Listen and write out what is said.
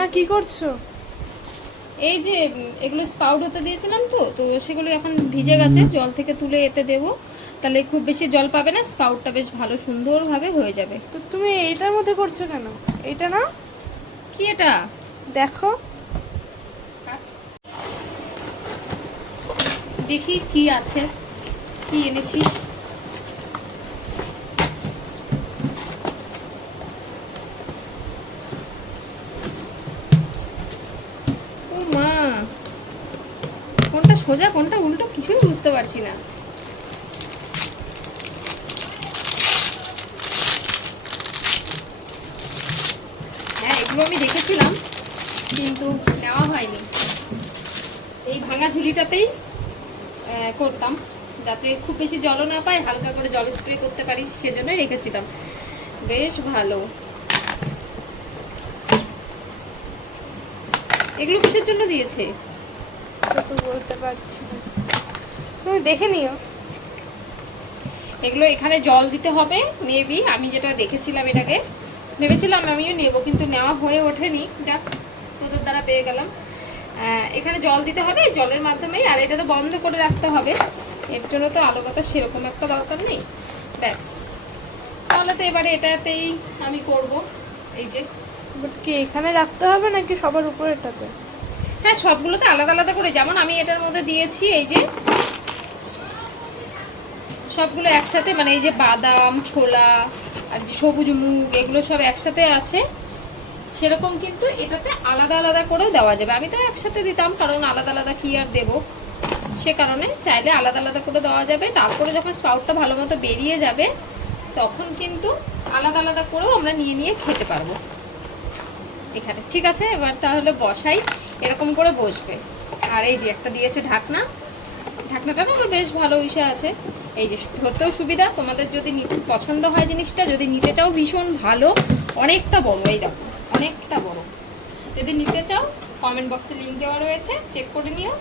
মা কি করছো? এই যে এগুলো স্পাউট হতে দিয়েছিলাম, তো সেগুলো এখন ভিজে গেছে, জল থেকে তুলে এতে দেব, তাহলে খুব বেশি জল পাবে না, স্পাউটটা বেশ ভালো সুন্দরভাবে হয়ে যাবে। তো তুমি এইটার মধ্যে করছো কেন? এটা না, কি এটা? দেখো। দেখি কি আছে, কি এনেছিস। ও মা, কোনটা সোজা কোনটা উল্টো কিছুই বুঝতে পারছি না। হ্যাঁ, এগুলো আমি দেখেছিলাম কিন্তু নেওয়া হয়নি। এই ভাঙা ঝুলিটাতেই করতাম, যাতে খুব বেশি জলও না পায়, হালকা করে জল স্প্রে করতে পারি, সেজন্যই রেখেছিলাম। বেশ ভালো। এগুলো কিসের জন্য দিয়েছে? তো বলতে পারছি না, তুমি দেখে নিও। এগুলো এখানে জল দিতে হবে মেবি, আমি যেটা দেখেছিলাম এটাকে ভেবেছিলাম আমিও নেব, কিন্তু নেওয়া হয়ে ওঠেনি। যাক, তোদের দ্বারা পেয়ে গেলাম। এখানে জল দিতে হবে, জলের মাধ্যমেই। আর এটা তো বন্ধ করে রাখতে হবে, এর জন্য তো আলো বাতাস সেরকম একটা দরকার নেই। ব্যাস, তাহলে তো এবারে এটাতেই আমি করব। এই যে, বাট কি এখানে রাখতে হবে নাকি সবার উপরেটাতে? হ্যাঁ, সবগুলোতে আলাদা আলাদা করে, যেমন আমি এটার মধ্যে দিয়েছি। এই যে সবগুলো একসাথে, মানে এই যে বাদাম, ছোলা আর সবুজ মুগ, এগুলো সব একসাথে আছে, সেরকম কিন্তু এটাতে আলাদা আলাদা করেও দেওয়া যাবে। আমি তো একসাথে দিতাম, কারণ আলাদা আলাদা কি আর দেবো, সে কারণে চাইলে আলাদা আলাদা করে দেওয়া যাবে। তারপরে যখন স্পাউটটা ভালো মতো বেরিয়ে যাবে, তখন কিন্তু আলাদা আলাদা করেও আমরা নিয়ে নিয়ে খেতে পারবো এখানে। ঠিক আছে, এবার তাহলে বসাই, এরকম করে বসবে। আর এই যে একটা দিয়েছে ঢাকনা, ঢাকনাটা না আমার বেশ ভালো ইসে আছে। এই যে ধরতেও সুবিধা, তোমাদের যদি নিতে পছন্দ হয় জিনিসটা, যদি নিতে চাও, ভীষণ ভালো, অনেকটা বড়, এই দেখো অনেকটা বড়। যদি নিতে চাও, কমেন্ট বক্সে লিঙ্ক দেওয়া রয়েছে, চেক করে নিও।